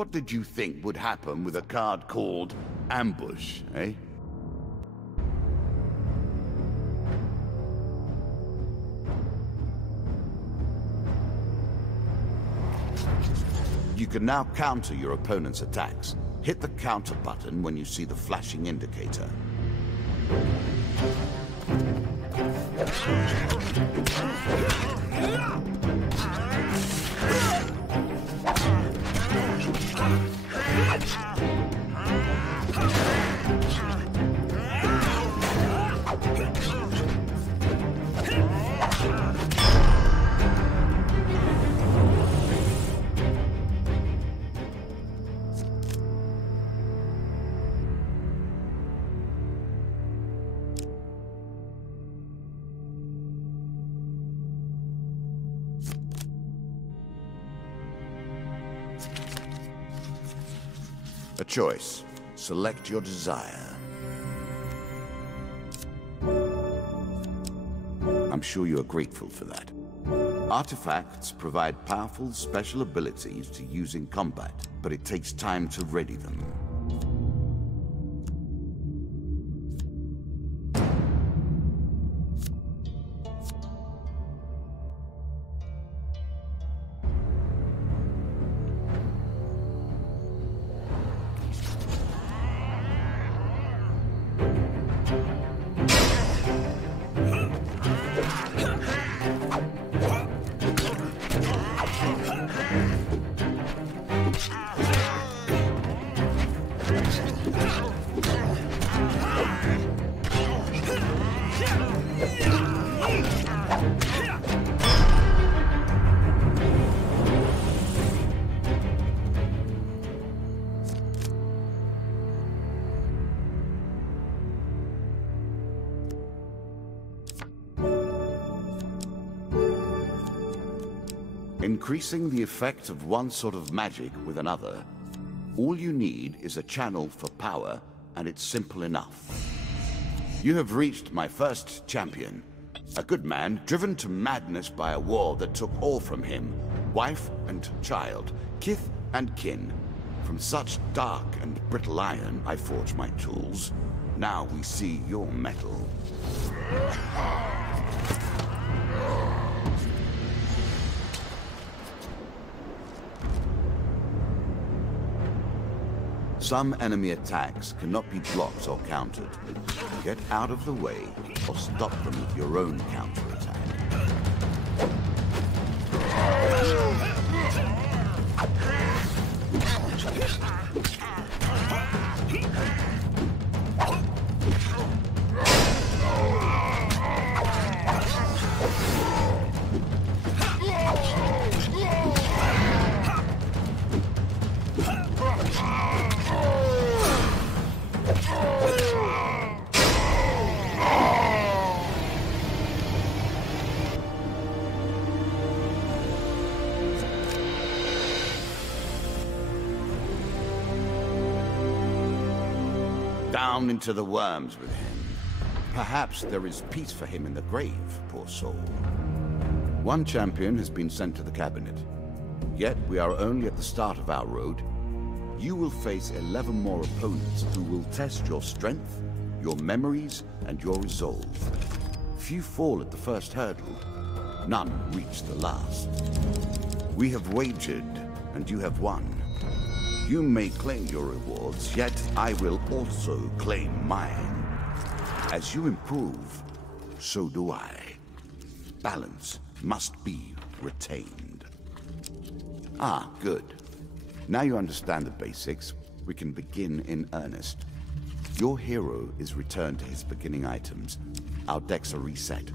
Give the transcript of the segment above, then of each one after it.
What did you think would happen with a card called Ambush, eh? You can now counter your opponent's attacks. Hit the counter button when you see the flashing indicator. A choice. Select your desire. I'm sure you are grateful for that. Artifacts provide powerful special abilities to use in combat, but it takes time to ready them. Increasing the effect of one sort of magic with another, all you need is a channel for power, and it's simple enough. You have reached my first champion, a good man driven to madness by a war that took all from him, wife and child, kith and kin. From such dark and brittle iron I forge my tools. Now we see your metal. Some enemy attacks cannot be blocked or countered. Get out of the way or stop them with your own counterattack. Down into the worms with him. Perhaps there is peace for him in the grave, poor soul. One champion has been sent to the cabinet. Yet we are only at the start of our road. You will face 11 more opponents who will test your strength, your memories, and your resolve. Few fall at the first hurdle. None reach the last. We have wagered, and you have won. You may claim your rewards, yet I will also claim mine. As you improve, so do I. Balance must be retained. Ah, good. Now you understand the basics, we can begin in earnest. Your hero is returned to his beginning items. Our decks are reset.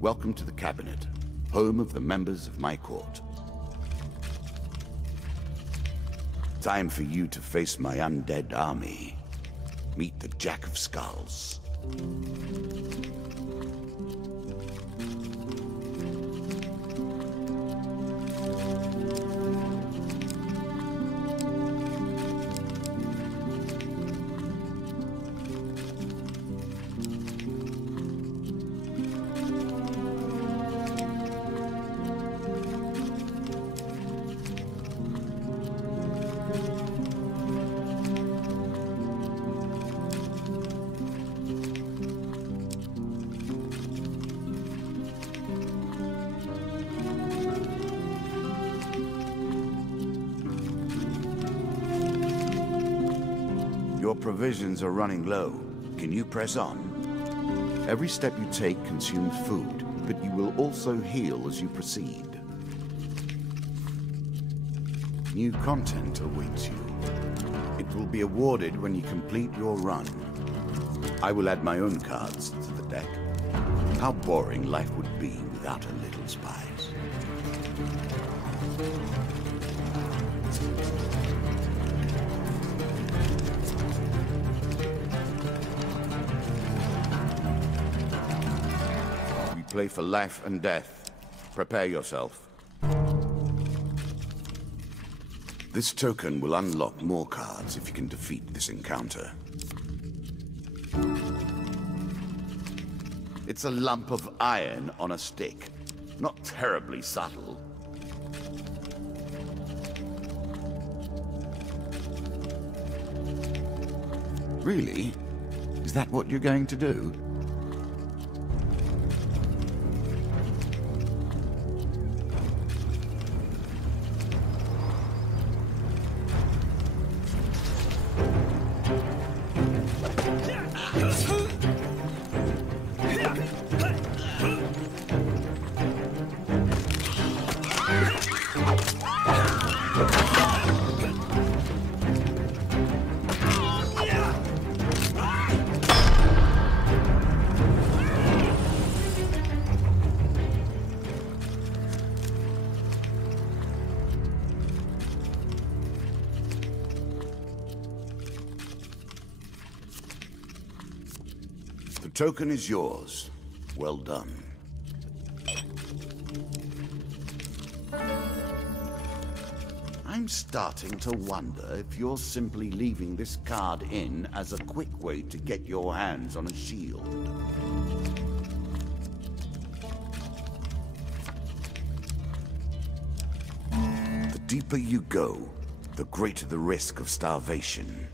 Welcome to the cabinet, home of the members of my court. Time for you to face my undead army. Meet the Jack of Skulls. provisions are running low. Can you press on? Every step you take consumes food, but you will also heal as you proceed. New content awaits you. It will be awarded when you complete your run. I will add my own cards to the deck. How boring life would be without a little spice. We play for life and death. Prepare yourself. This token will unlock more cards if you can defeat this encounter. It's a lump of iron on a stick. Not terribly subtle. Really? Is that what you're going to do? The token is yours. Well done. I'm starting to wonder if you're simply leaving this card in as a quick way to get your hands on a shield. The deeper you go, the greater the risk of starvation.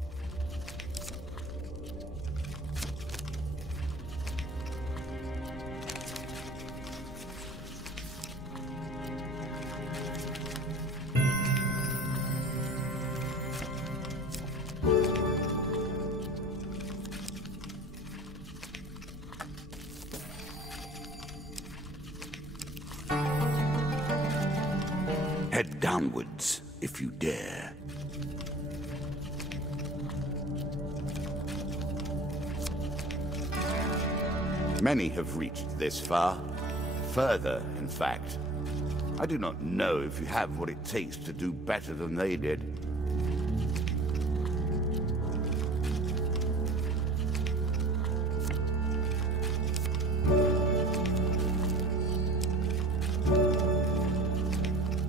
Head downwards, if you dare. Many have reached this far. Further, in fact. I do not know if you have what it takes to do better than they did.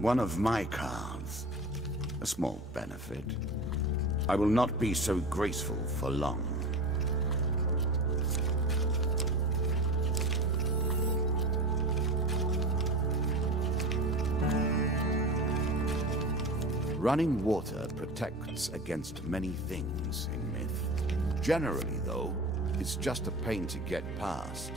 One of my cards. A small benefit. I will not be so graceful for long. Running water protects against many things in myth. Generally, though, it's just a pain to get past.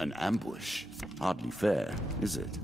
An ambush. Hardly fair, is it?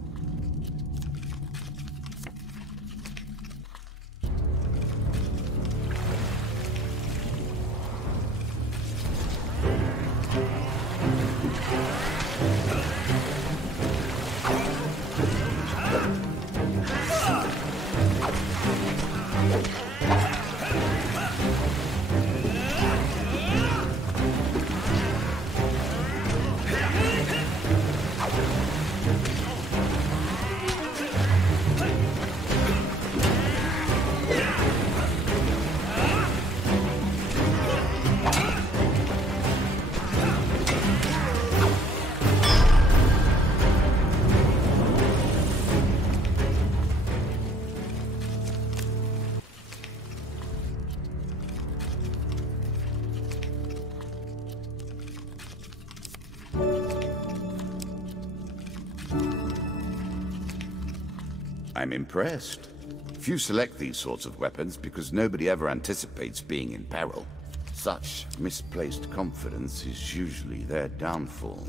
I'm impressed. Few select these sorts of weapons because nobody ever anticipates being in peril. Such misplaced confidence is usually their downfall.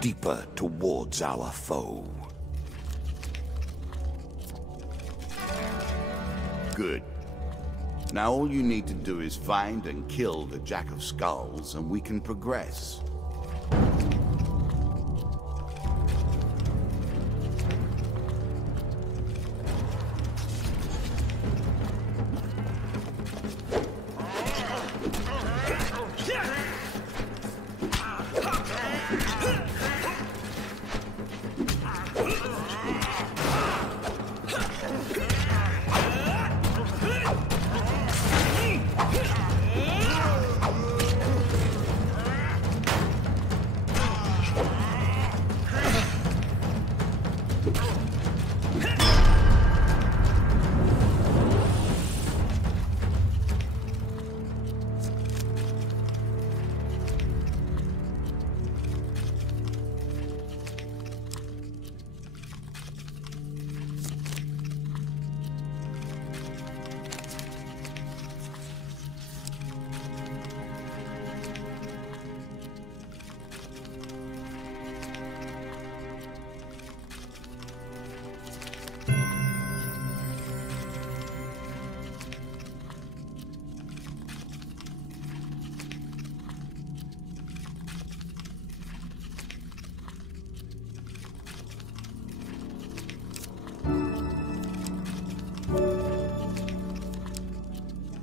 Deeper towards our foe. Good. Now all you need to do is find and kill the Jack of Skulls, and we can progress.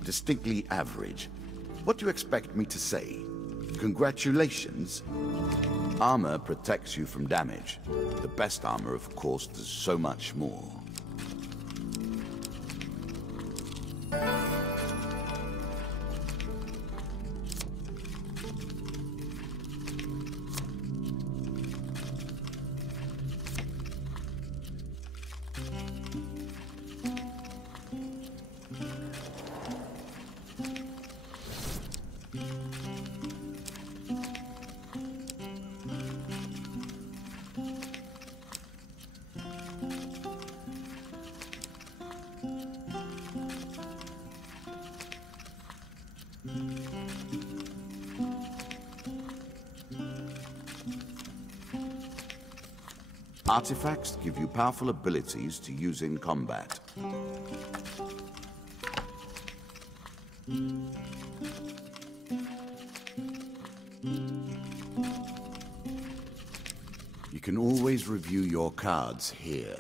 Distinctly average. What do you expect me to say? Congratulations? Armor protects you from damage. The best armor, of course, does so much more. Artifacts give you powerful abilities to use in combat. You can always review your cards here.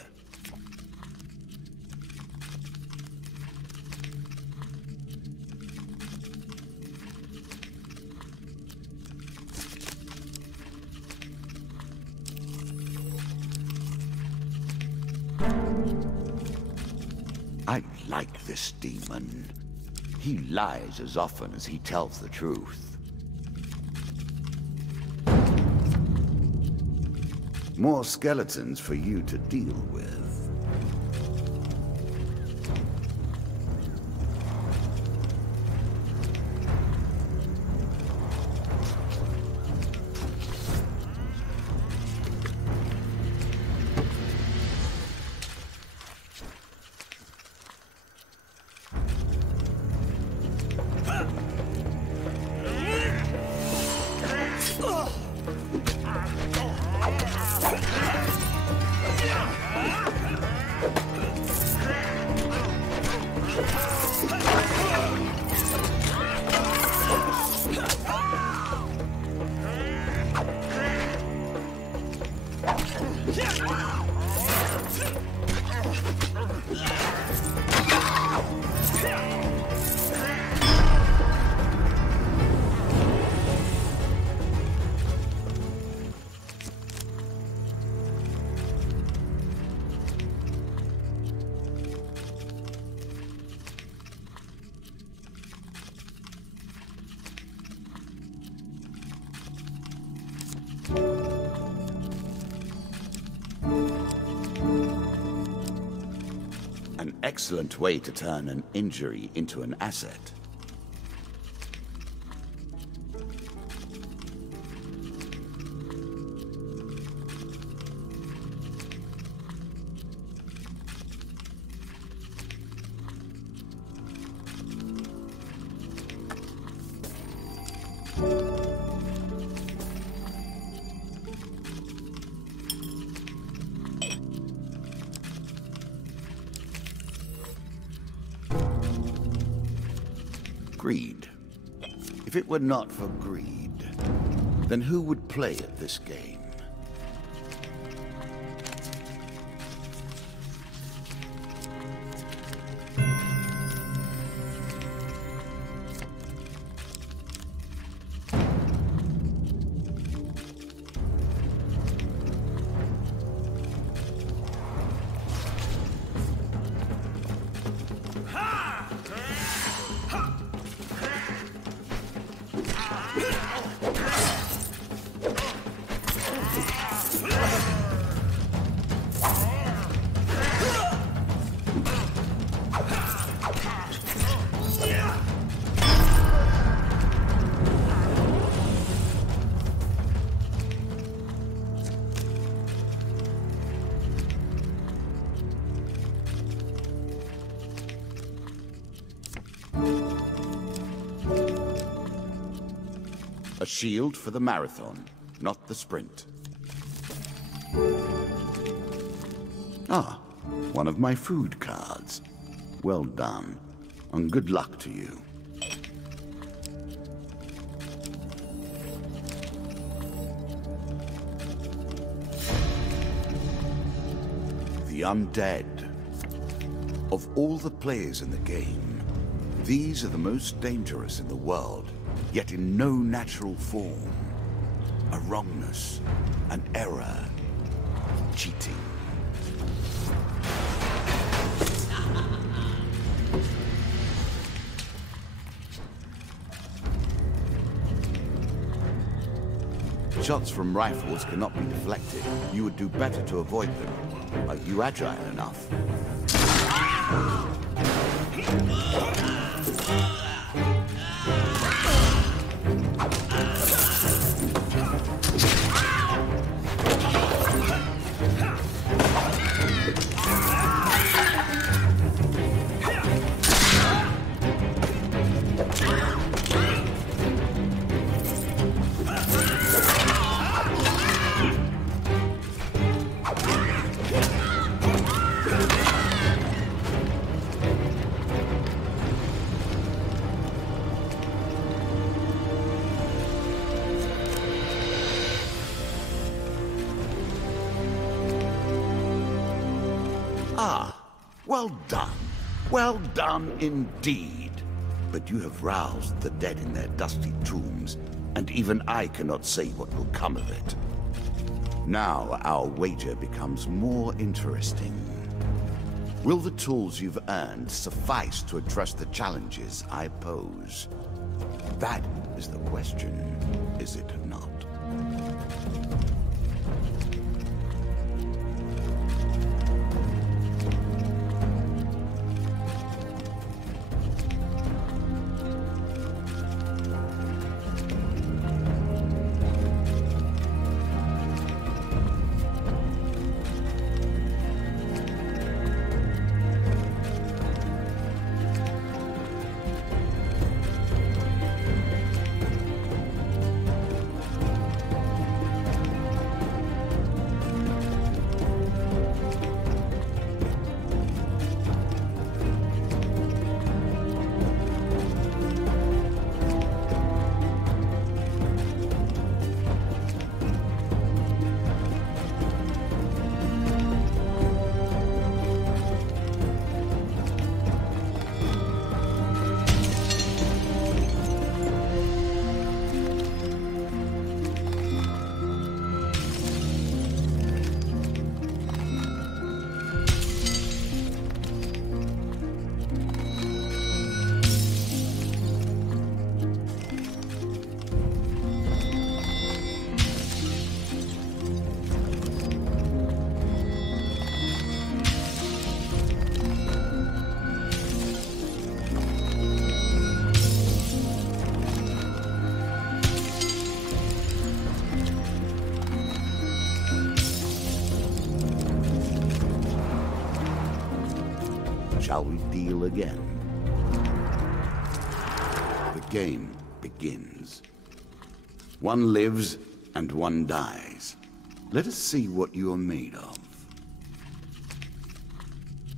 I like this demon. He lies as often as he tells the truth. More skeletons for you to deal with. excellent way to turn an injury into an asset. Greed. If it were not for greed, then who would play at this game? A shield for the marathon, not the sprint. Ah, one of my food cards. Well done, and good luck to you. The undead. Of all the players in the game, these are the most dangerous in the world, yet in no natural form. A wrongness, an error, cheating. Shots from rifles cannot be deflected. You would do better to avoid them. Are you agile enough? Ah, well done. Well done indeed. But you have roused the dead in their dusty tombs, and even I cannot say what will come of it. Now our wager becomes more interesting. Will the tools you've earned suffice to address the challenges I pose? That is the question, is it not? shall we deal again? The game begins. One lives and one dies. Let us see what you are made of.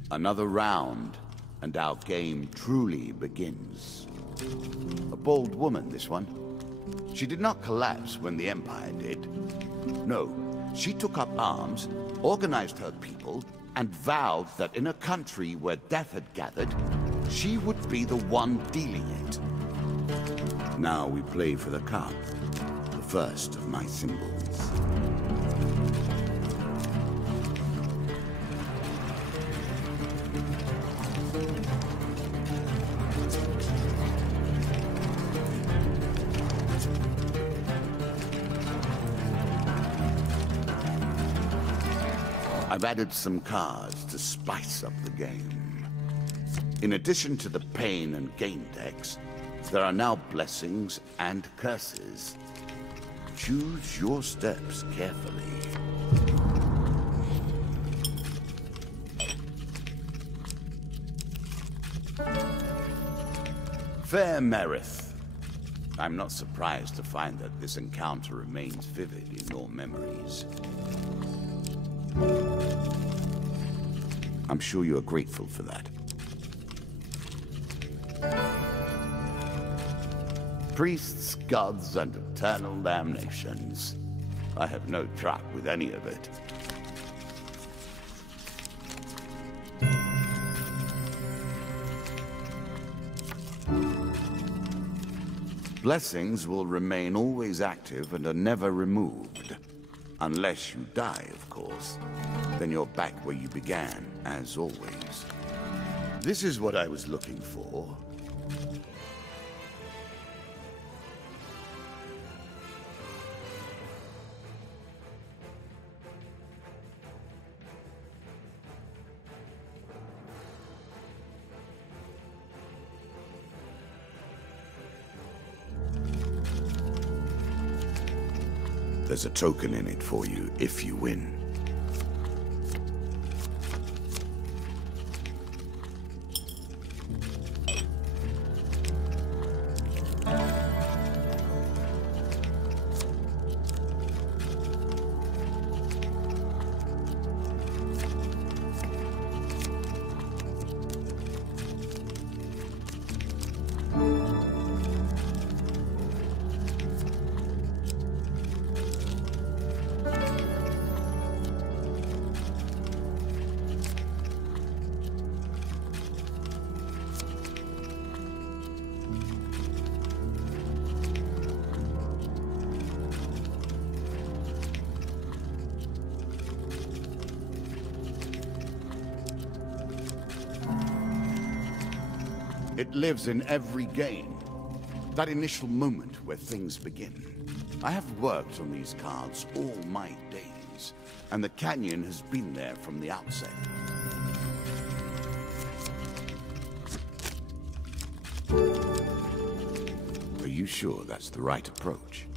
Another round, and our game truly begins. A bold woman, this one. She did not collapse when the Empire did. No, she took up arms, organized her people, and vowed that in a country where death had gathered, she would be the one dealing it. Now we play for the cup, the first of my symbols. I've added some cards to spice up the game. In addition to the pain and gain decks, there are now blessings and curses. Choose your steps carefully. Fair Merith. I'm not surprised to find that this encounter remains vivid in your memories. I'm sure you are grateful for that. Priests, gods, and eternal damnations. I have no truck with any of it. Blessings will remain always active and are never removed. Unless you die, of course. Then you're back where you began, as always. This is what I was looking for. There's a token in it for you if you win. It lives in every game. That initial moment where things begin. I have worked on these cards all my days, and the canyon has been there from the outset. Are you sure that's the right approach?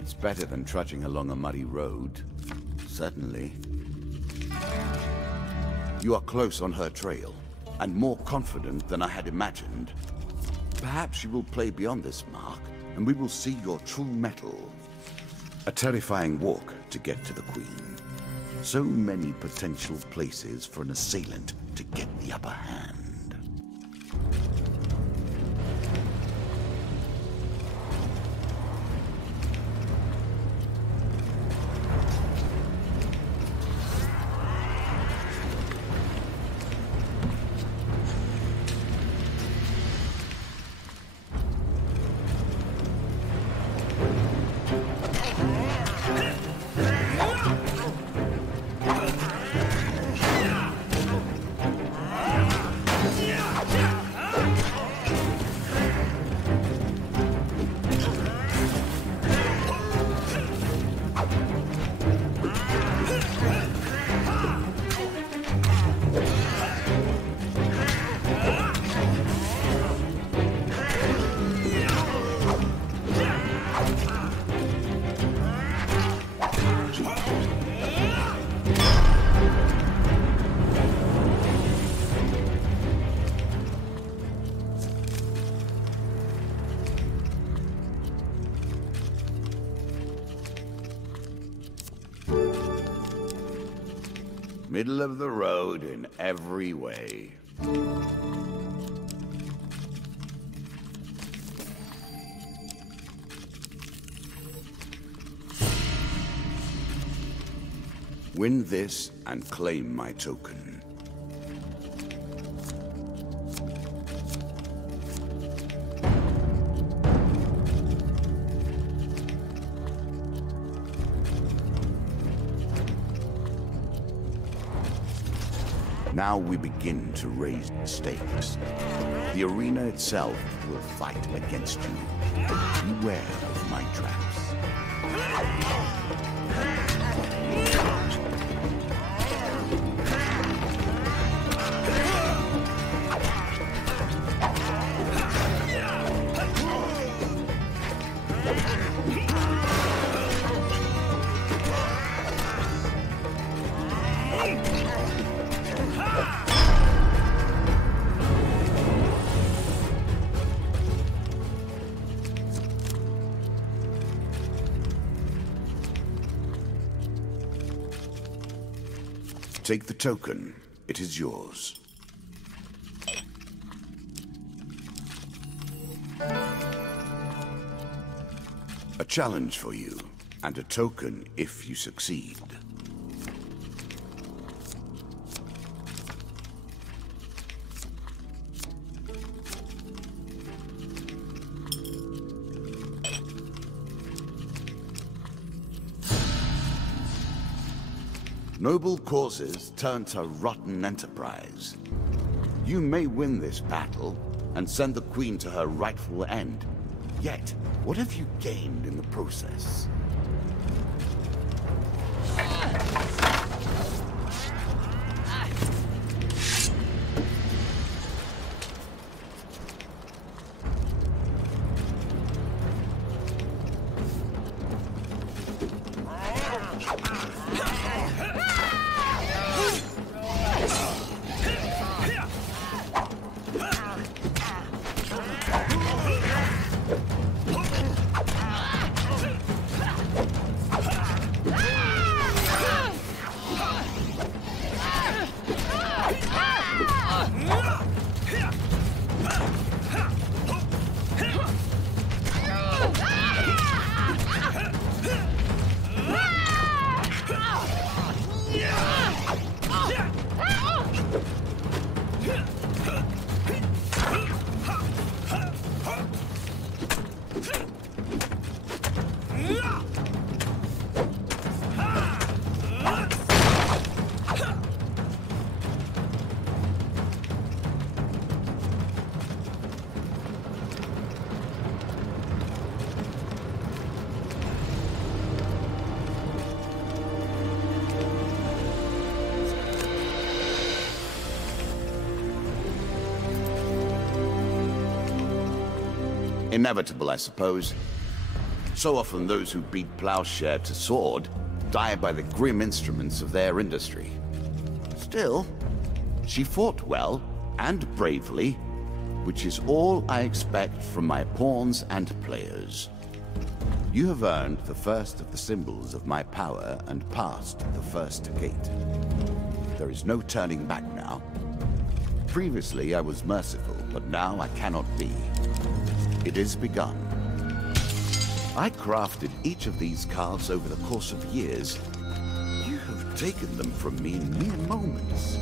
It's better than trudging along a muddy road. Certainly. You are close on her trail, and more confident than I had imagined. Perhaps you will play beyond this mark, and we will see your true mettle. A terrifying walk to get to the Queen. So many potential places for an assailant to get the upper hand. Middle of the road in every way. Win this and claim my token. Now we begin to raise the stakes. The arena itself will fight against you. Beware of my traps. Take the token. It is yours. A challenge for you, and a token if you succeed. Noble causes turn to rotten enterprise. You may win this battle and send the Queen to her rightful end. Yet, what have you gained in the process? Inevitable, I suppose. So often those who beat plowshare to sword die by the grim instruments of their industry. Still, she fought well and bravely, which is all I expect from my pawns and players. You have earned the first of the symbols of my power and passed the first gate. There is no turning back now. Previously I was merciful, but now I cannot be. It is begun. I crafted each of these cards over the course of years. You have taken them from me in mere moments.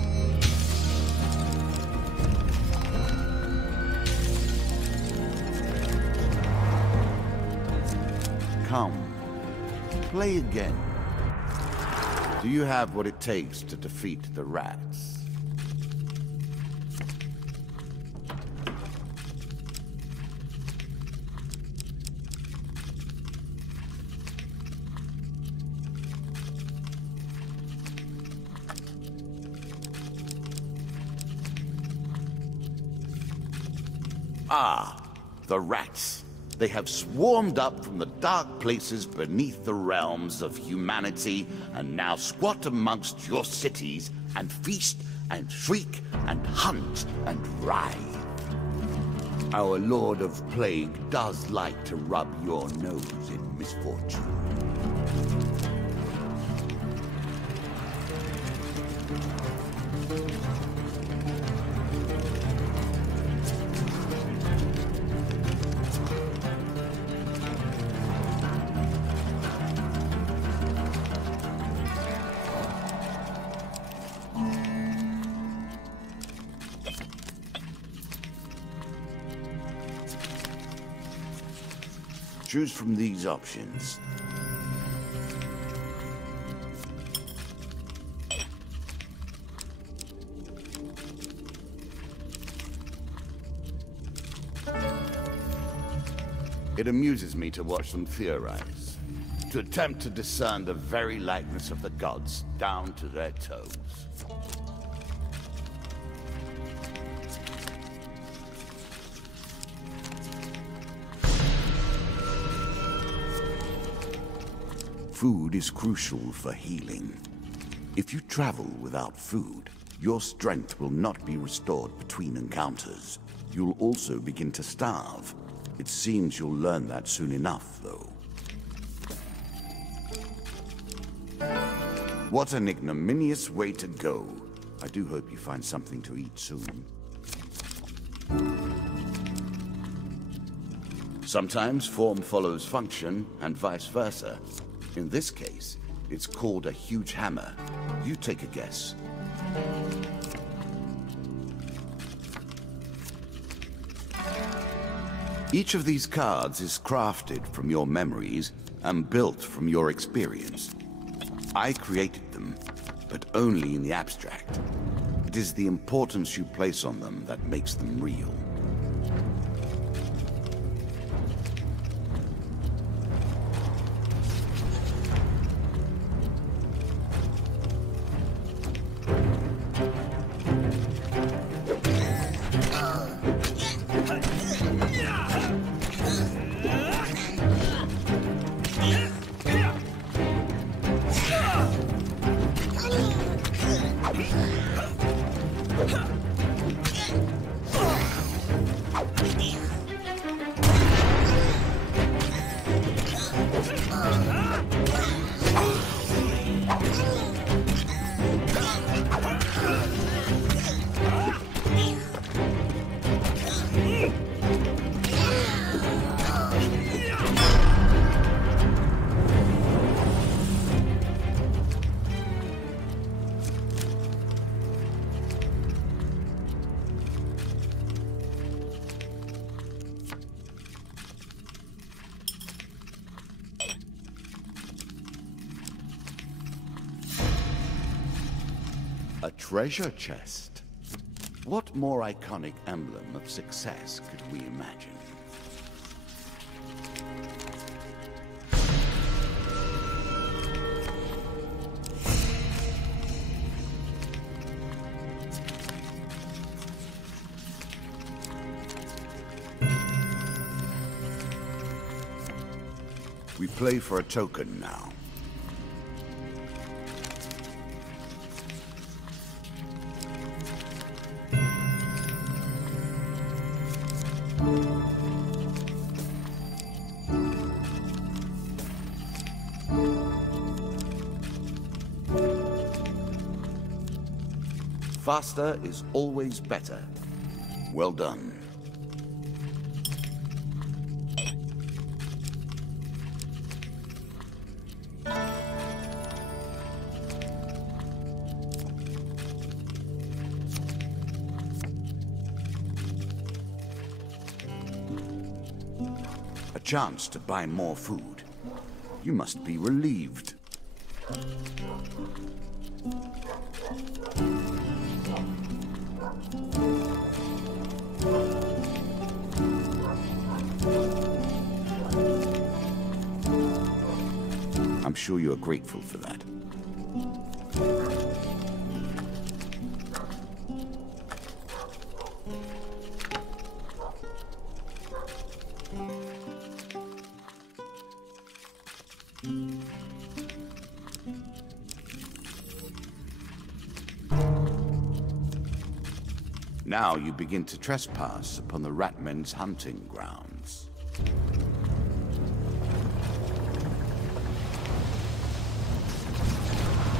Come, play again. Do you have what it takes to defeat the rats? Ah, the rats. They have swarmed up from the dark places beneath the realms of humanity and now squat amongst your cities and feast and shriek and hunt and writhe. Our Lord of Plague does like to rub your nose in misfortune. Choose from these options. It amuses me to watch them theorize, to attempt to discern the very likeness of the gods down to their toes. Food is crucial for healing. If you travel without food, your strength will not be restored between encounters. You'll also begin to starve. It seems you'll learn that soon enough, though. What an ignominious way to go. I do hope you find something to eat soon. Sometimes form follows function, and vice versa. In this case, it's called a huge hammer. You take a guess. Each of these cards is crafted from your memories and built from your experience. I created them, but only in the abstract. It is the importance you place on them that makes them real. A treasure chest. What more iconic emblem of success could we imagine? We play for a token now. Faster is always better. Well done. A chance to buy more food. You must be relieved. I'm sure you are grateful for that. Now you begin to trespass upon the Ratmen's hunting grounds.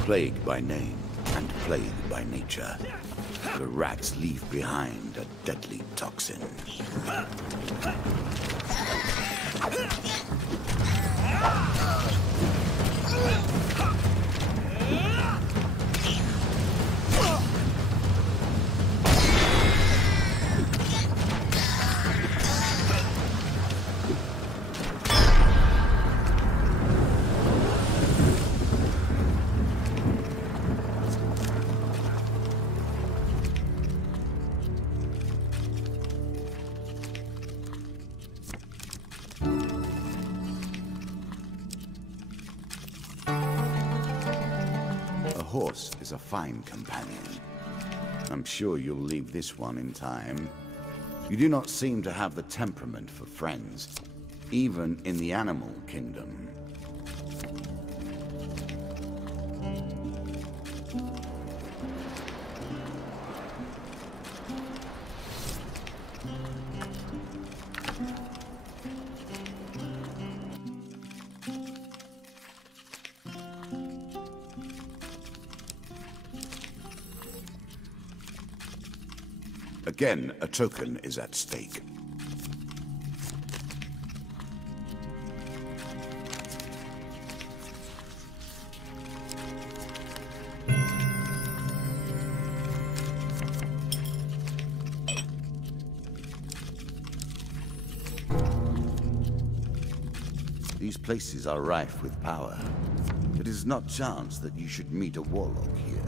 Plague by name and plague by nature, the rats leave behind a deadly toxin. horse is a fine companion. I'm sure you'll leave this one in time. You do not seem to have the temperament for friends, even in the animal kingdom. Again, a token is at stake. These places are rife with power. It is not chance that you should meet a warlock here.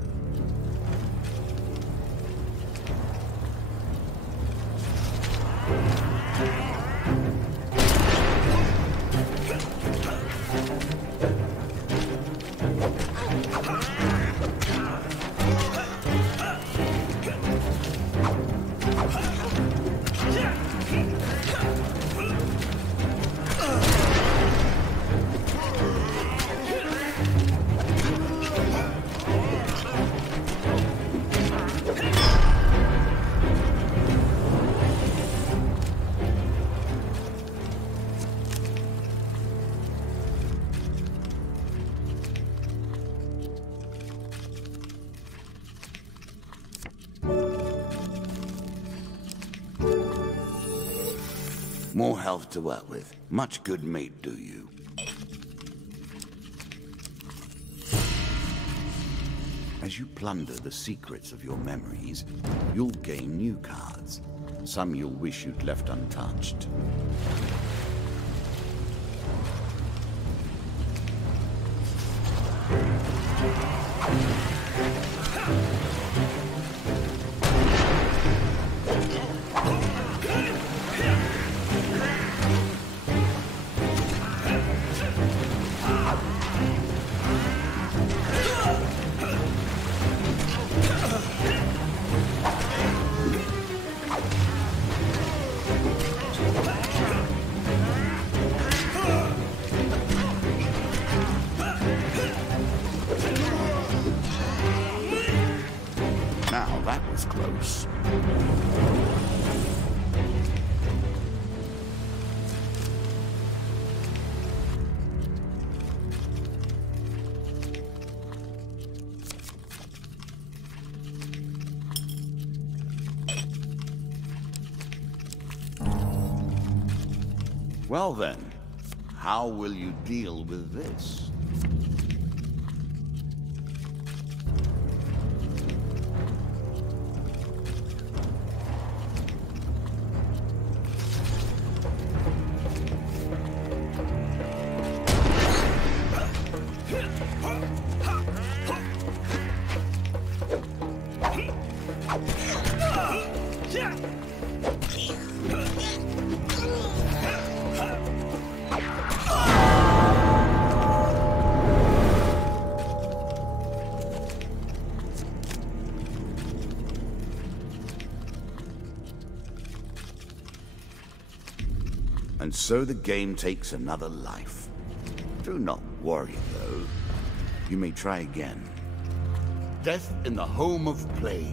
More health to work with. Much good may it do you. As you plunder the secrets of your memories, you'll gain new cards. Some you'll wish you'd left untouched. Now that was close. Well then, how will you deal with this? And so the game takes another life. Do not worry, though. You may try again. Death in the home of plague.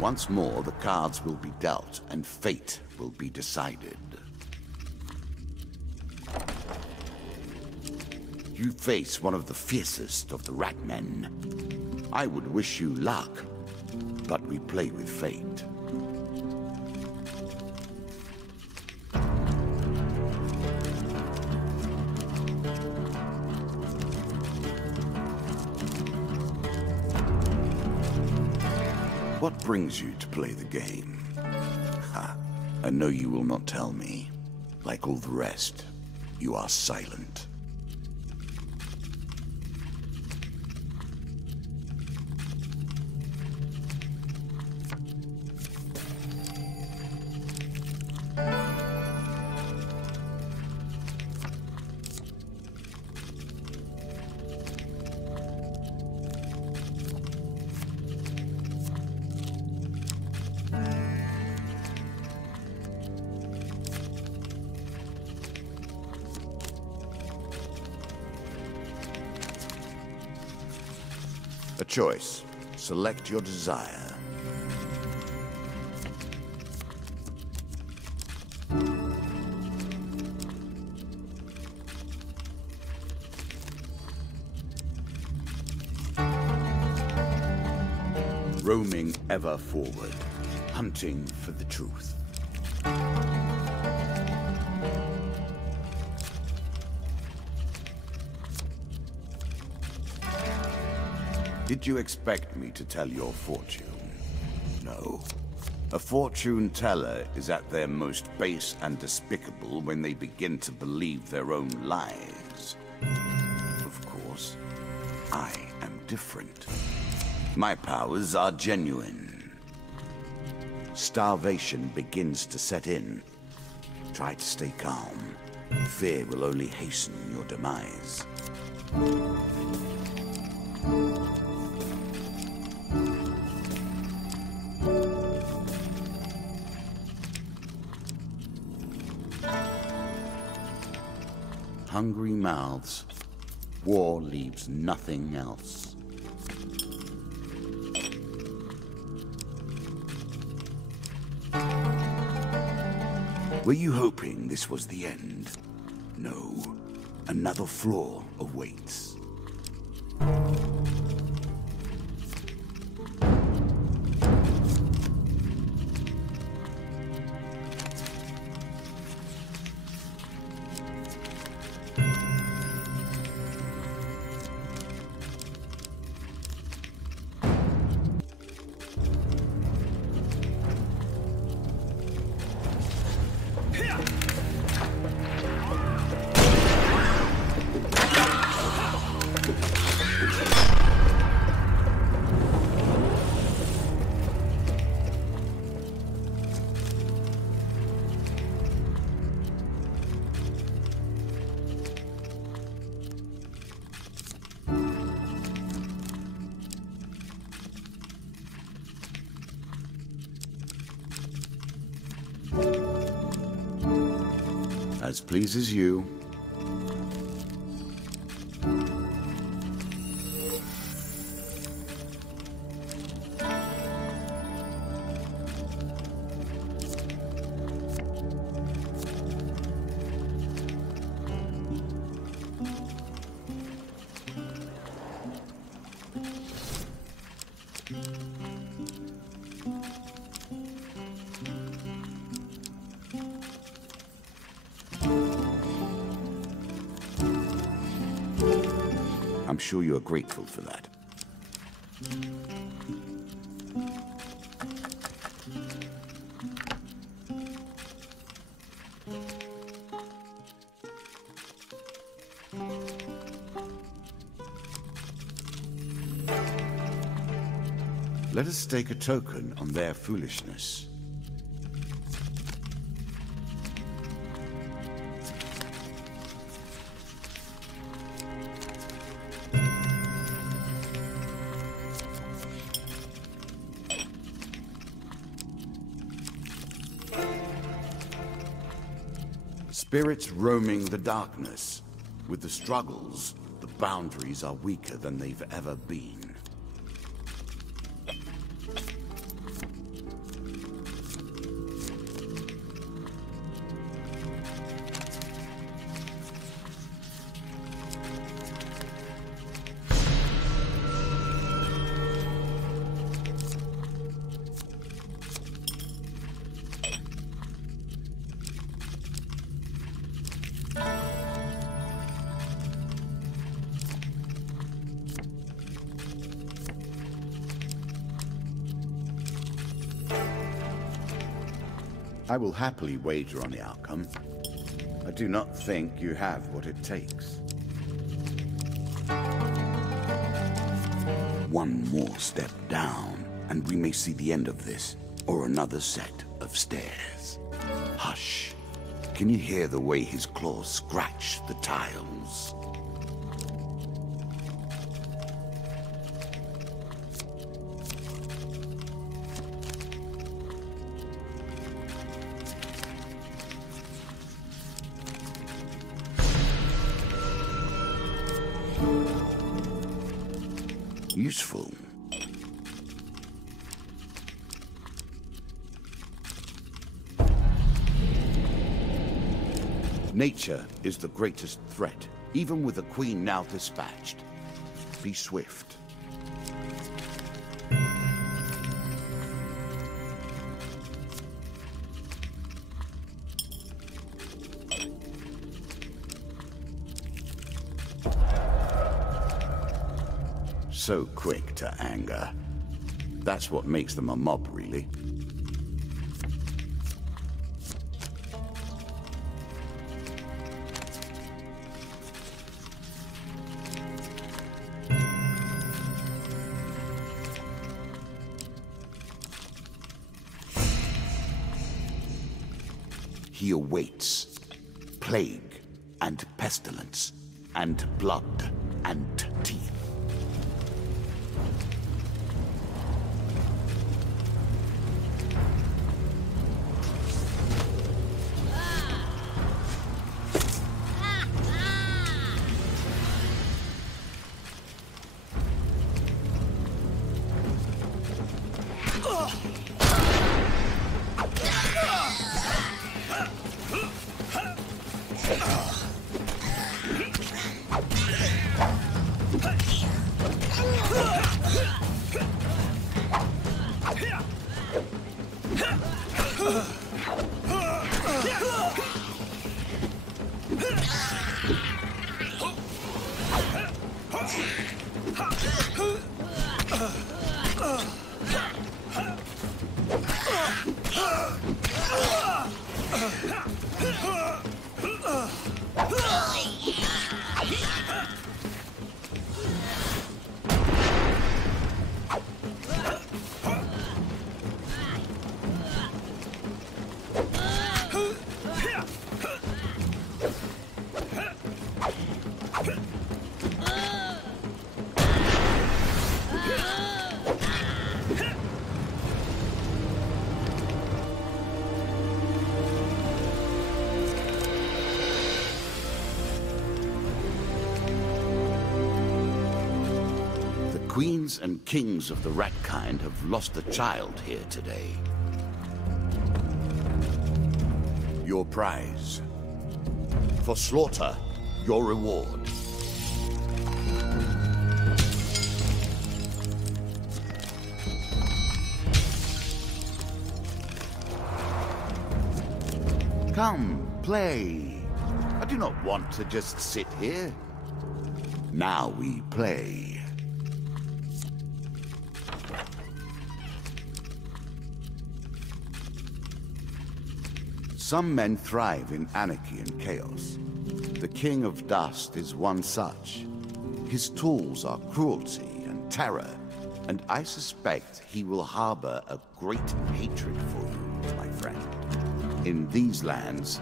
Once more, the cards will be dealt, and fate will be decided. You face one of the fiercest of the Ratmen. I would wish you luck, but we play with fate. What brings you to play the game? Ha, I know you will not tell me. Like all the rest, you are silent. A choice. Select your desire. Roaming ever forward, hunting for the truth. Did you expect me to tell your fortune? No. A fortune teller is at their most base and despicable when they begin to believe their own lies. Of course, I am different. My powers are genuine. Starvation begins to set in. Try to stay calm. Fear will only hasten your demise. Hungry mouths. War leaves nothing else. Were you hoping this was the end? No. Another flaw awaits. As pleases you. I'm sure you are grateful for that. Let us stake a token on their foolishness. Spirits roaming the darkness. With the struggles, the boundaries are weaker than they've ever been. I will happily wager on the outcome. I do not think you have what it takes. One more step down, and we may see the end of this, or another set of stairs. Hush. Can you hear the way his claws scratch the tiles? Useful. Nature is the greatest threat, even with the queen now dispatched. Be swift. So quick to anger. That's what makes them a mob, really. He awaits plague and pestilence and blood and teeth. Queens and kings of the rat kind have lost a child here today. Your prize. For slaughter, your reward. Come, play. I do not want to just sit here. Now we play. Some men thrive in anarchy and chaos. The King of Dust is one such. His tools are cruelty and terror, and I suspect he will harbor a great hatred for you, my friend. In these lands,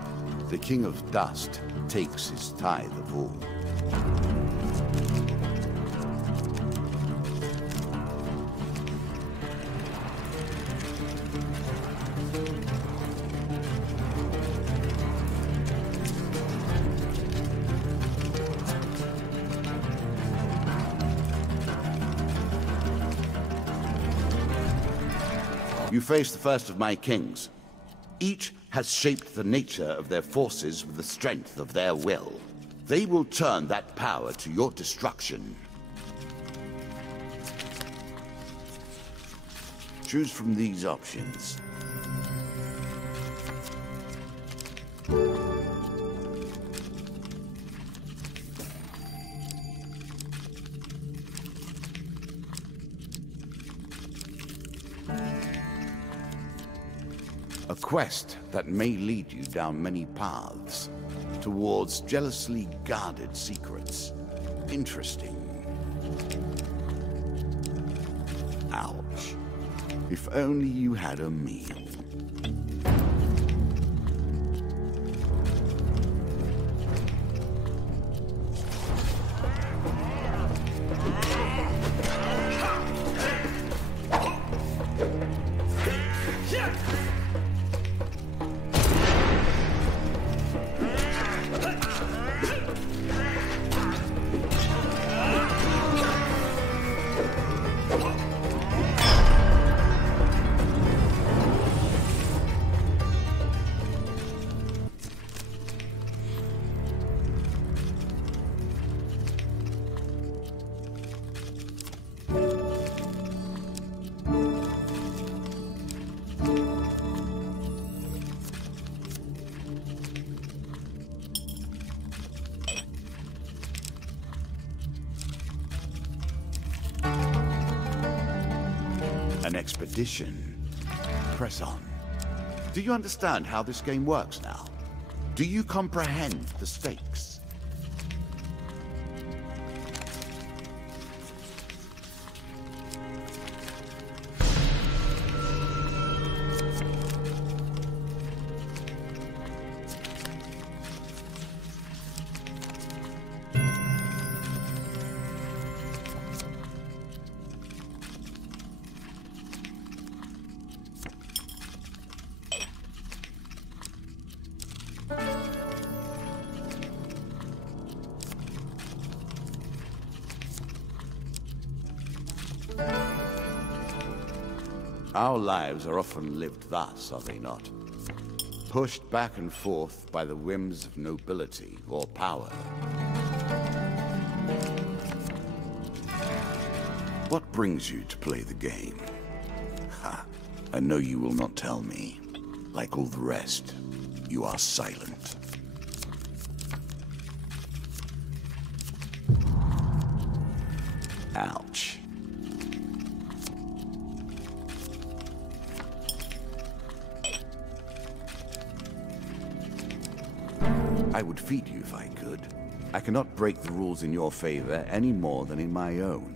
the King of Dust takes his tithe of all. You face the first of my kings. Each has shaped the nature of their forces with the strength of their will. They will turn that power to your destruction. Choose from these options. A quest that may lead you down many paths, towards jealously guarded secrets. Interesting. Ouch. If only you had a meal. An expedition. Press on. Do you understand how this game works now? Do you comprehend the stakes? Our lives are often lived thus, are they not? Pushed back and forth by the whims of nobility or power. What brings you to play the game? Ha! I know you will not tell me. Like all the rest, you are silent. Ouch. I would feed you if I could. I cannot break the rules in your favor any more than in my own.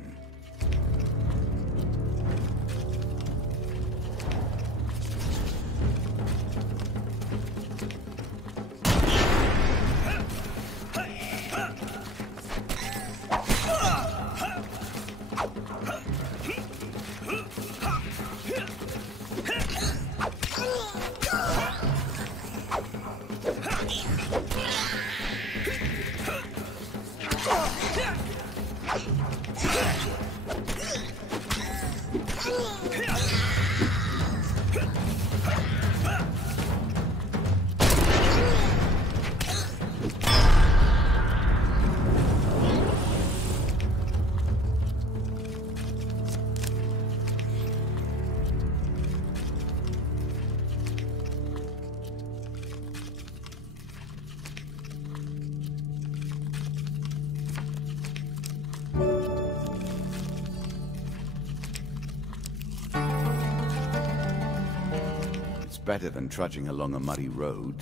Better than trudging along a muddy road.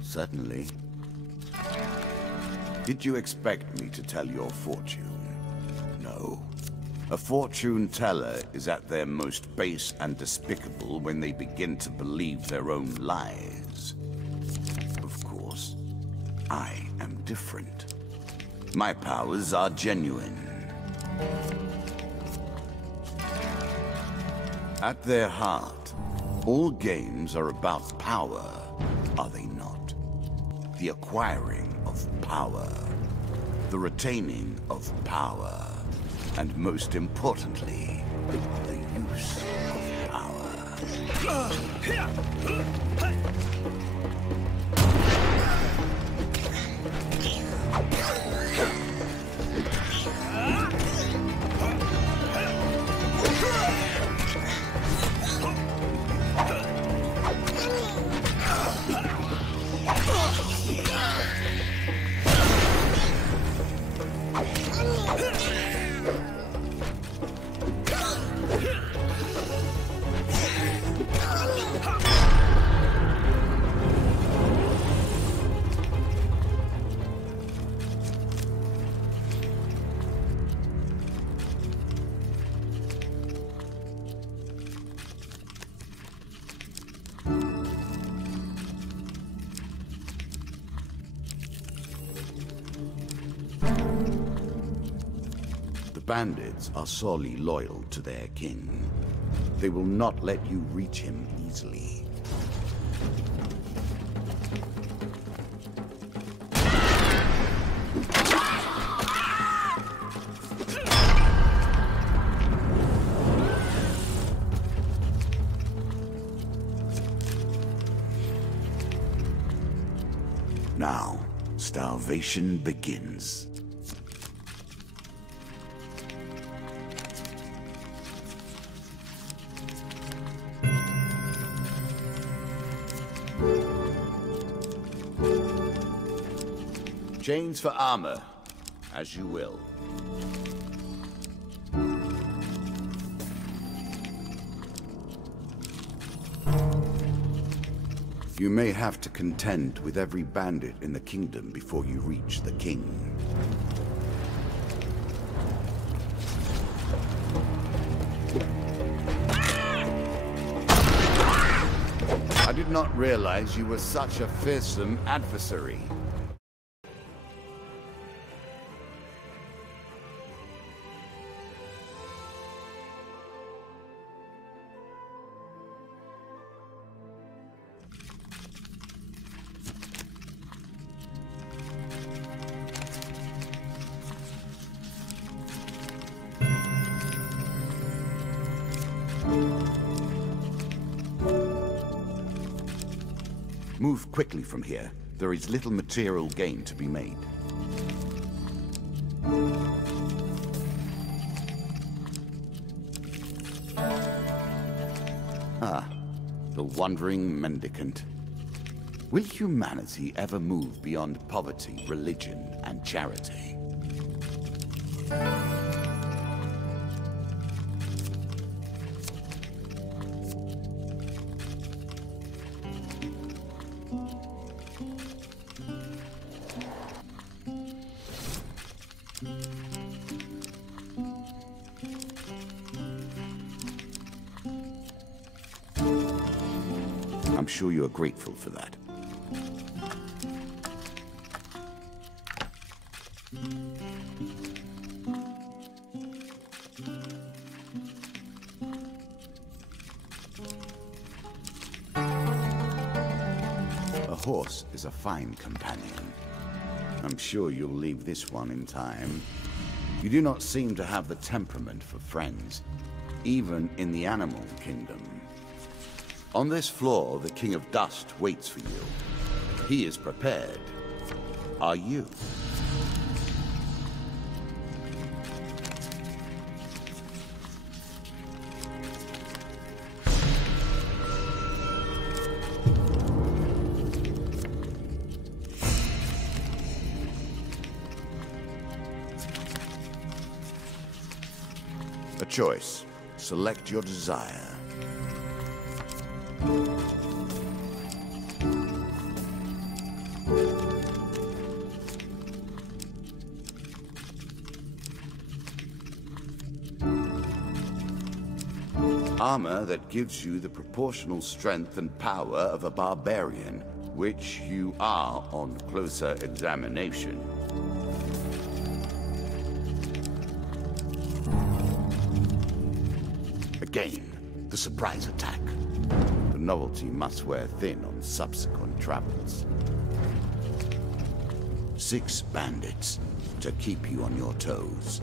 Certainly. Did you expect me to tell your fortune? No. A fortune teller is at their most base and despicable when they begin to believe their own lies. Of course, I am different. My powers are genuine. At their heart, all games are about power, are they not? The acquiring of power, the retaining of power, and most importantly, the use of power. bandits are sorely loyal to their king. They will not let you reach him easily. Now, starvation begins. Chains for armor, as you will. You may have to contend with every bandit in the kingdom before you reach the king. I did not realize you were such a fearsome adversary. Move quickly from here. There is little material gain to be made. Ah, the wandering mendicant. Will humanity ever move beyond poverty, religion, and charity? I'm sure you are grateful for that. A horse is a fine companion. I'm sure you'll leave this one in time. You do not seem to have the temperament for friends, even in the animal kingdom. On this floor, the King of Dust waits for you. He is prepared. Are you? A choice. Select your desire. Armor that gives you the proportional strength and power of a barbarian, which you are on closer examination. Again, the surprise attack. The novelty must wear thin on subsequent travels. 6 bandits to keep you on your toes.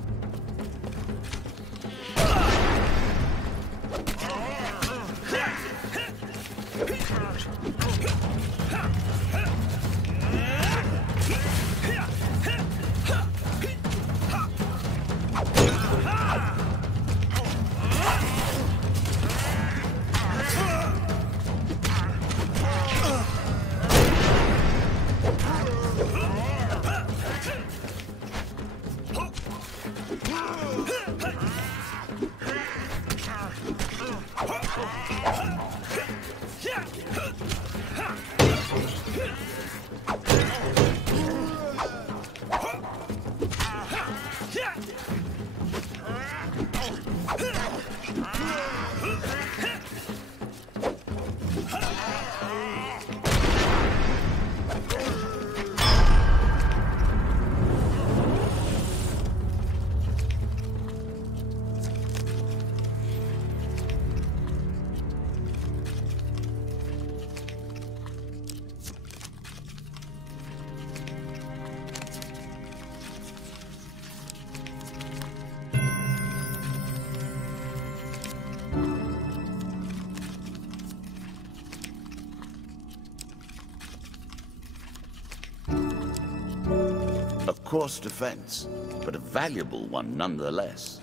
coarse defense, but a valuable one nonetheless.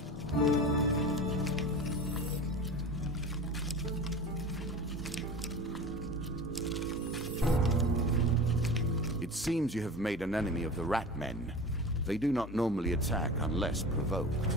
It seems you have made an enemy of the rat men. They do not normally attack unless provoked.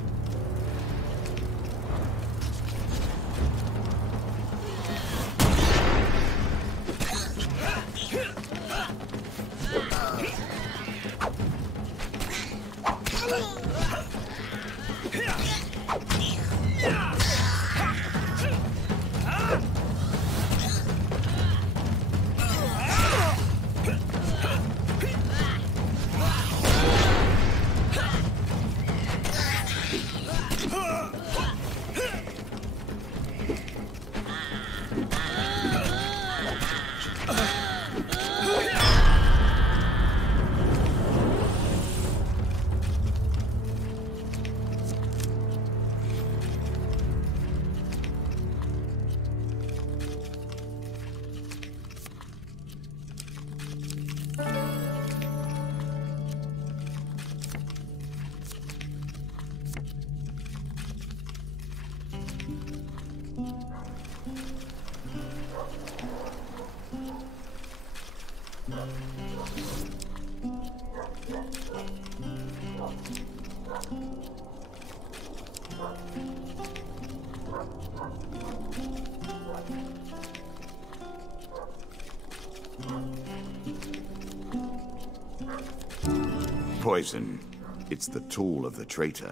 Poison. It's the tool of the traitor.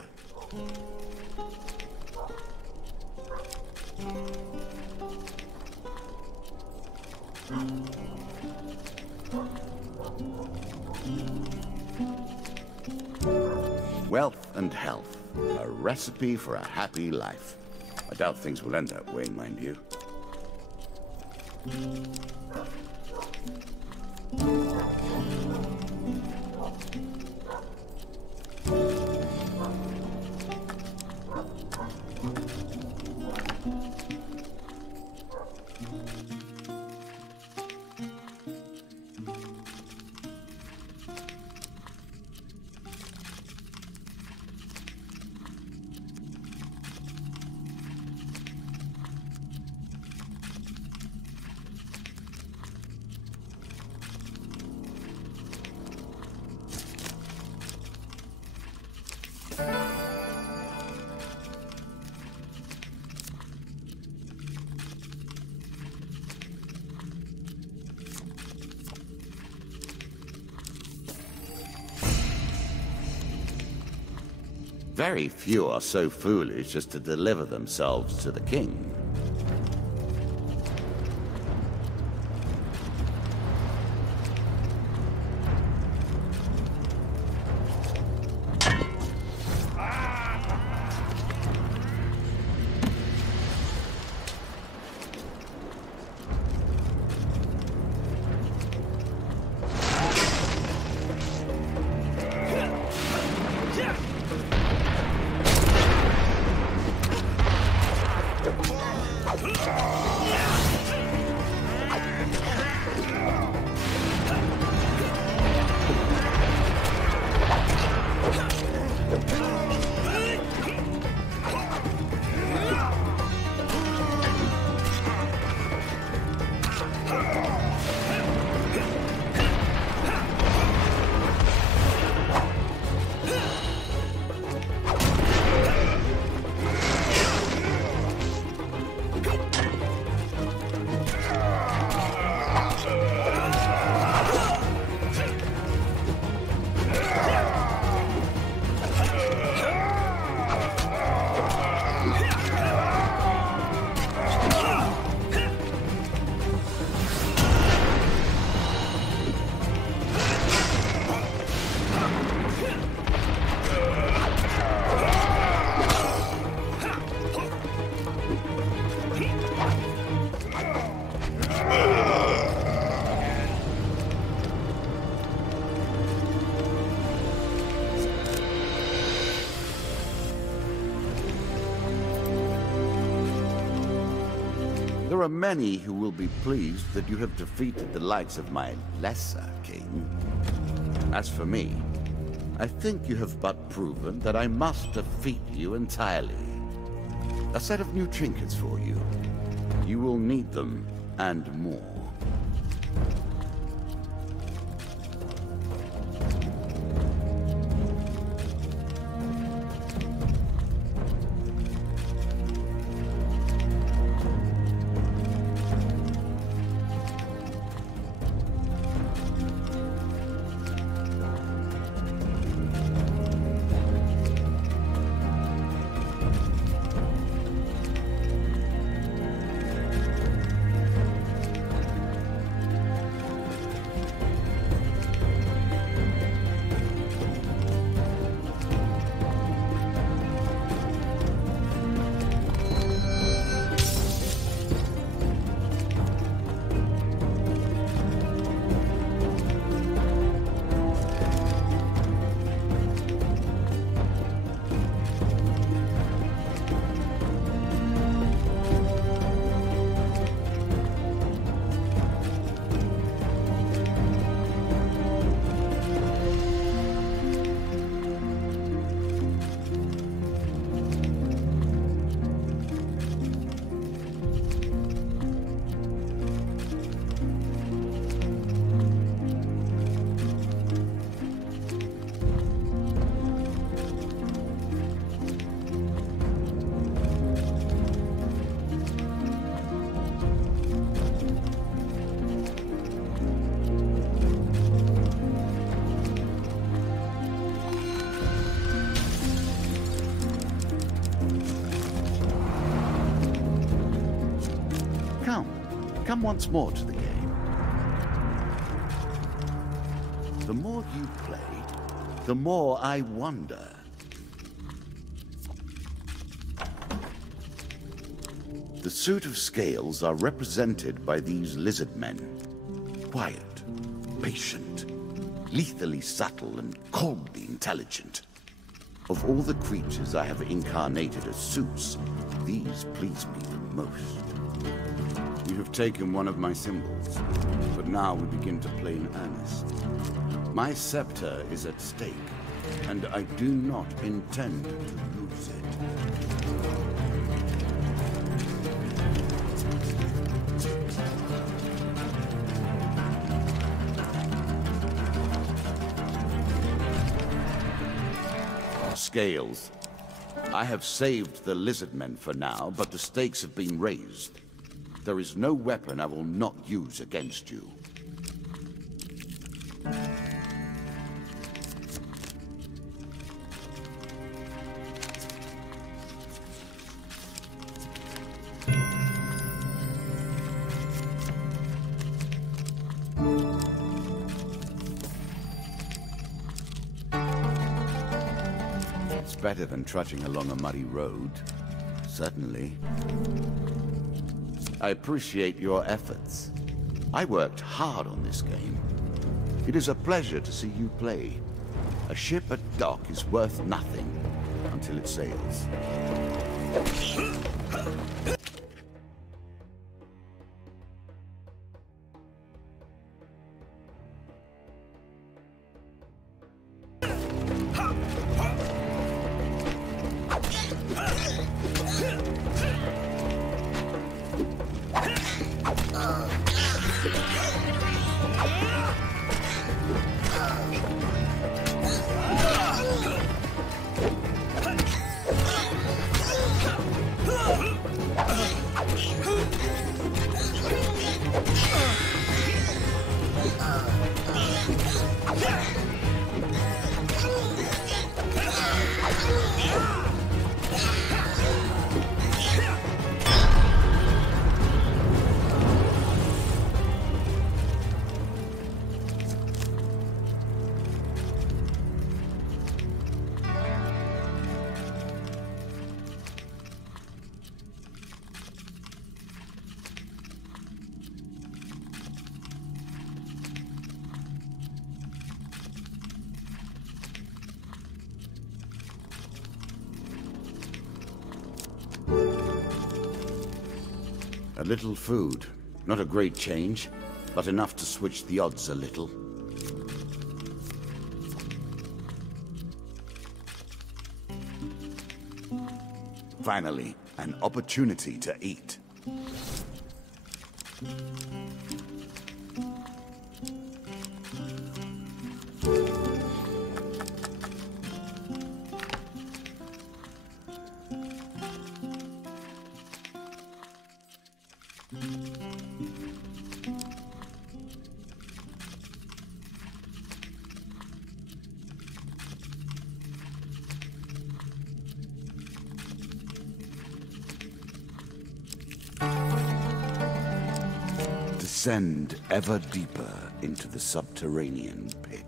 Wealth and health. A recipe for a happy life. I doubt things will end that way, mind you. Very few are so foolish as to deliver themselves to the king. There are many who will be pleased that you have defeated the likes of my lesser king. As for me, I think you have but proven that I must defeat you entirely. A set of new trinkets for you. You will need them, and more. Come once more to the game. The more you play, the more I wonder. The suit of scales are represented by these lizard men. Quiet, patient, lethally subtle, and coldly intelligent. Of all the creatures I have incarnated as suits, these please me the most. You have taken one of my symbols, but now we begin to play in earnest. My scepter is at stake, and I do not intend to lose it. Scales. I have saved the lizard men for now, but the stakes have been raised. There is no weapon I will not use against you. It's better than trudging along a muddy road, certainly. I appreciate your efforts. I worked hard on this game. It is a pleasure to see you play. A ship at dock is worth nothing until it sails. A little food. Not a great change, but enough to switch the odds a little. Finally, an opportunity to eat. Descend ever deeper into the subterranean pit.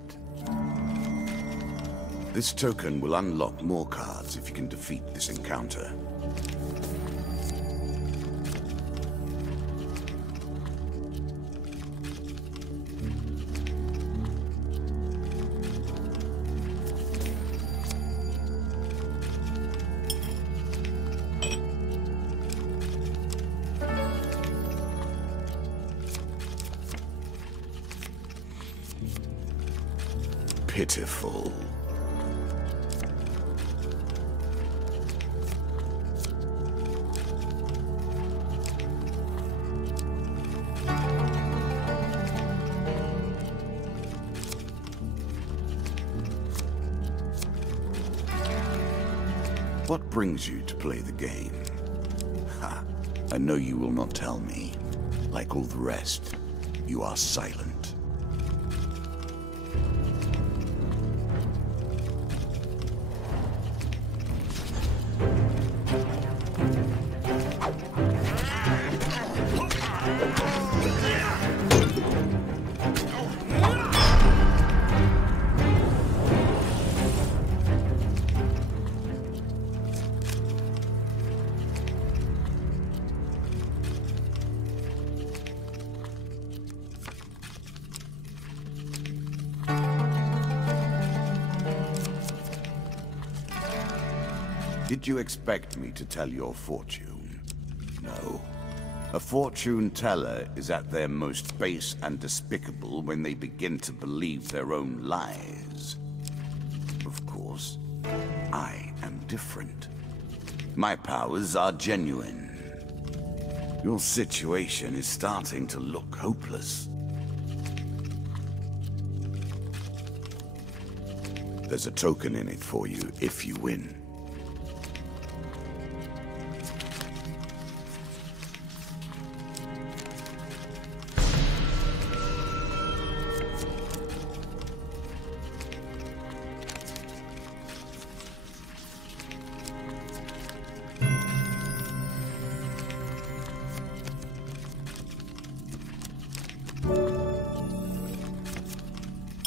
This token will unlock more cards if you can defeat this encounter. Pitiful. What brings you to play the game? Ha! I know you will not tell me. Like all the rest, you are silent. Did you expect me to tell your fortune? No. A fortune teller is at their most base and despicable when they begin to believe their own lies. Of course, I am different. My powers are genuine. Your situation is starting to look hopeless. There's a token in it for you if you win.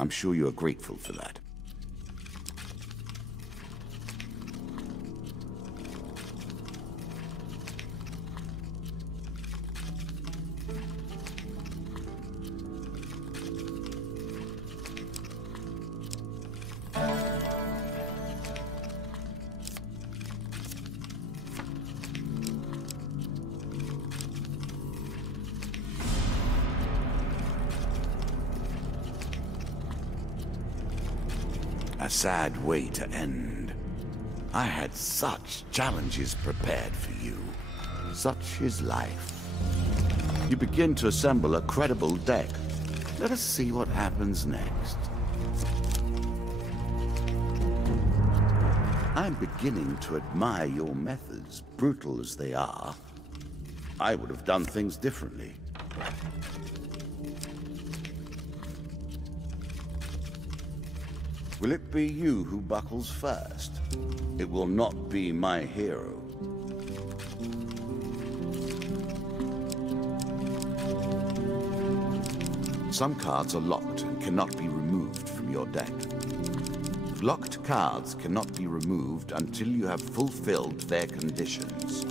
I'm sure you are grateful for that. A sad way to end. I had such challenges prepared for you. Such is life. You begin to assemble a credible deck. Let us see what happens next. I'm beginning to admire your methods, brutal as they are. I would have done things differently. Will it be you who buckles first? It will not be my hero. Some cards are locked and cannot be removed from your deck. Locked cards cannot be removed until you have fulfilled their conditions.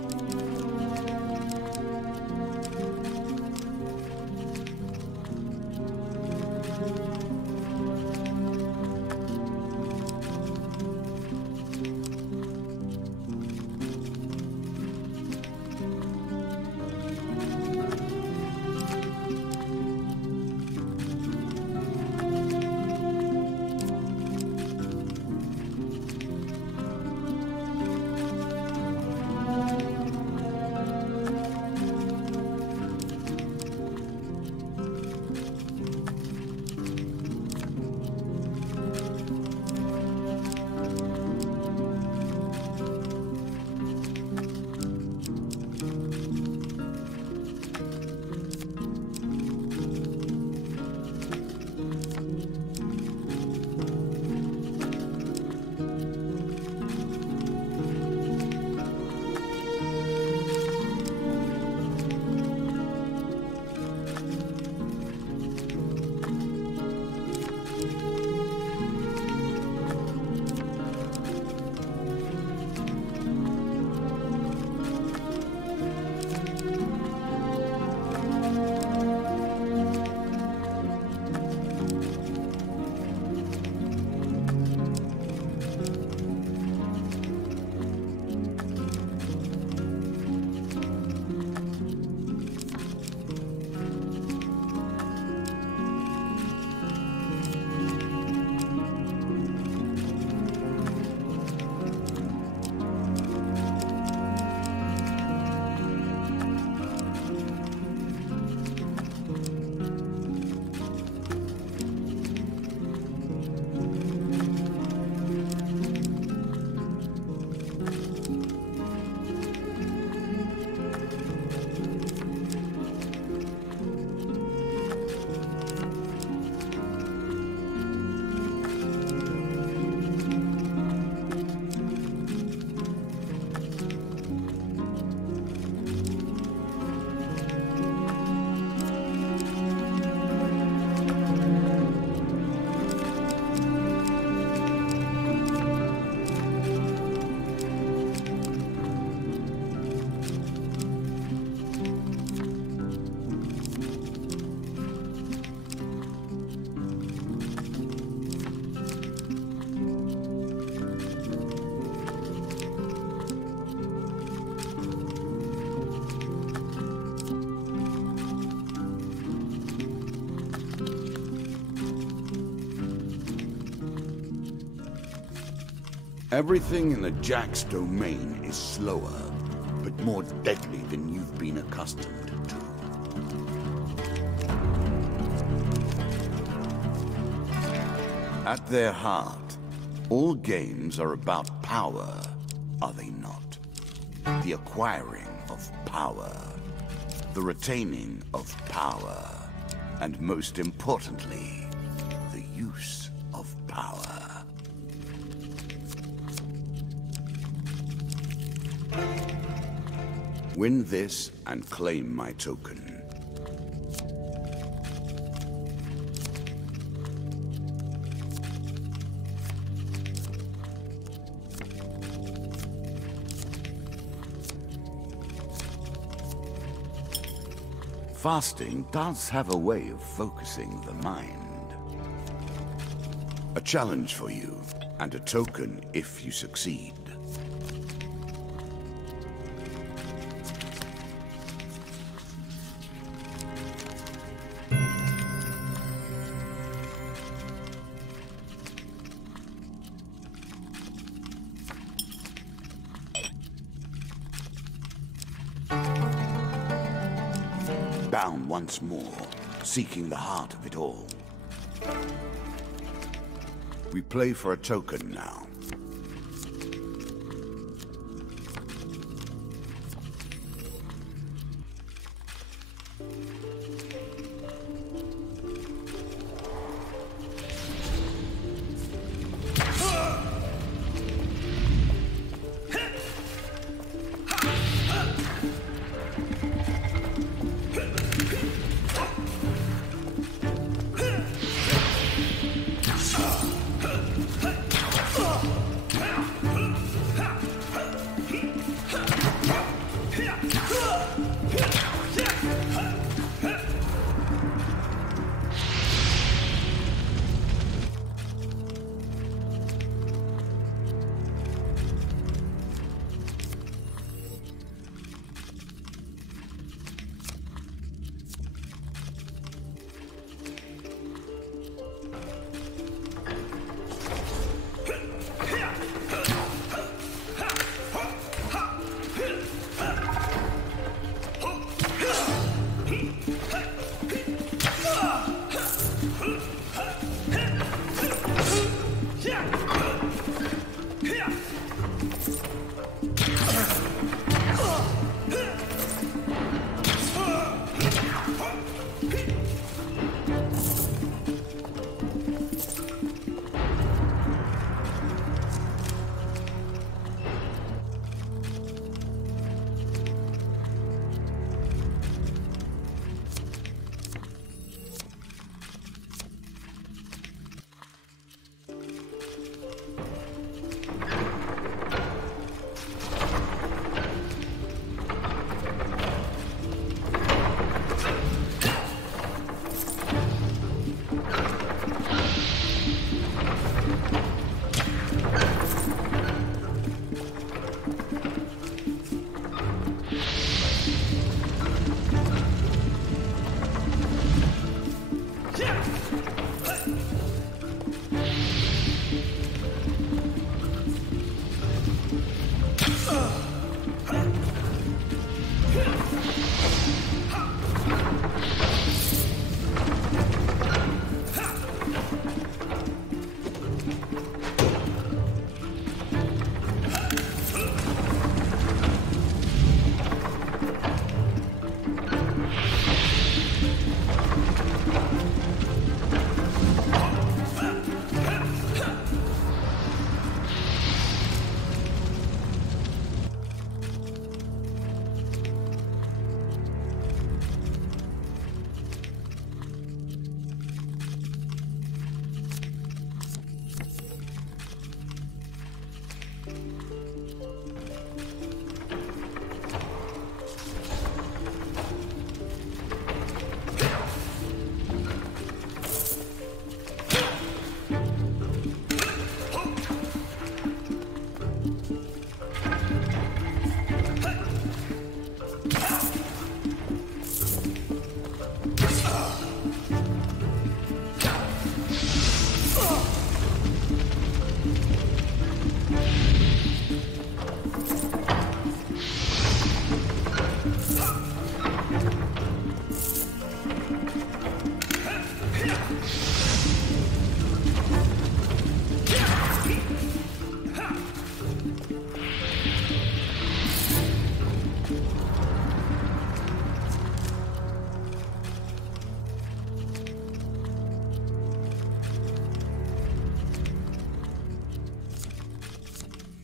Everything in the Jack's domain is slower, but more deadly than you've been accustomed to. At their heart, all games are about power, are they not? The acquiring of power, the retaining of power, and most importantly, the use of power. Win this and claim my token. Fasting does have a way of focusing the mind. A challenge for you, and a token if you succeed. Bound once more, seeking the heart of it all. We play for a token now.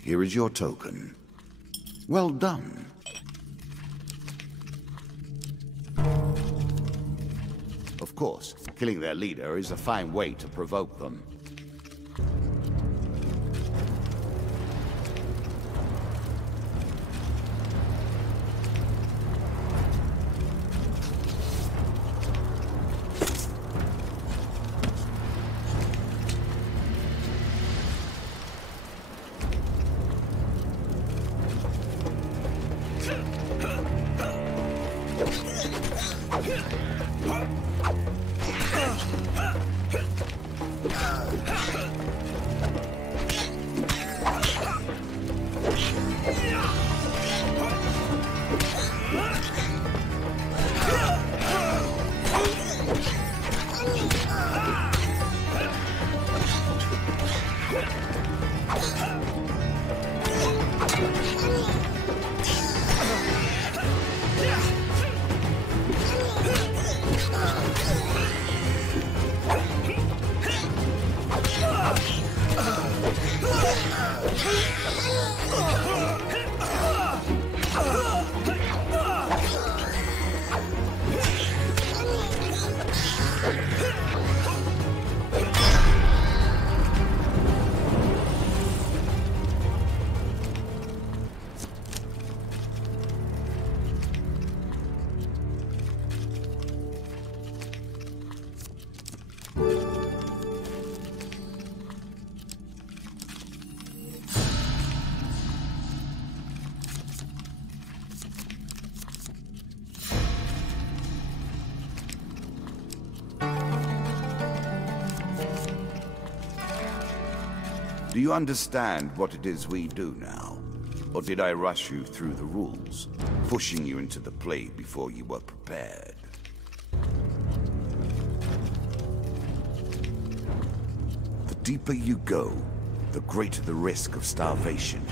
Here is your token. Well done. Of course, killing their leader is a fine way to provoke them. Do you understand what it is we do now? Or did I rush you through the rules, pushing you into the play before you were prepared? The deeper you go, the greater the risk of starvation.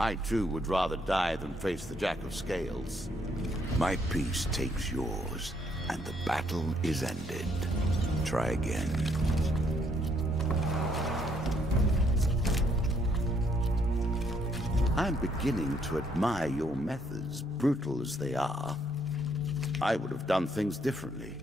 I too would rather die than face the Jack of Scales. My piece takes yours, and the battle is ended. Try again. I'm beginning to admire your methods, brutal as they are. I would have done things differently.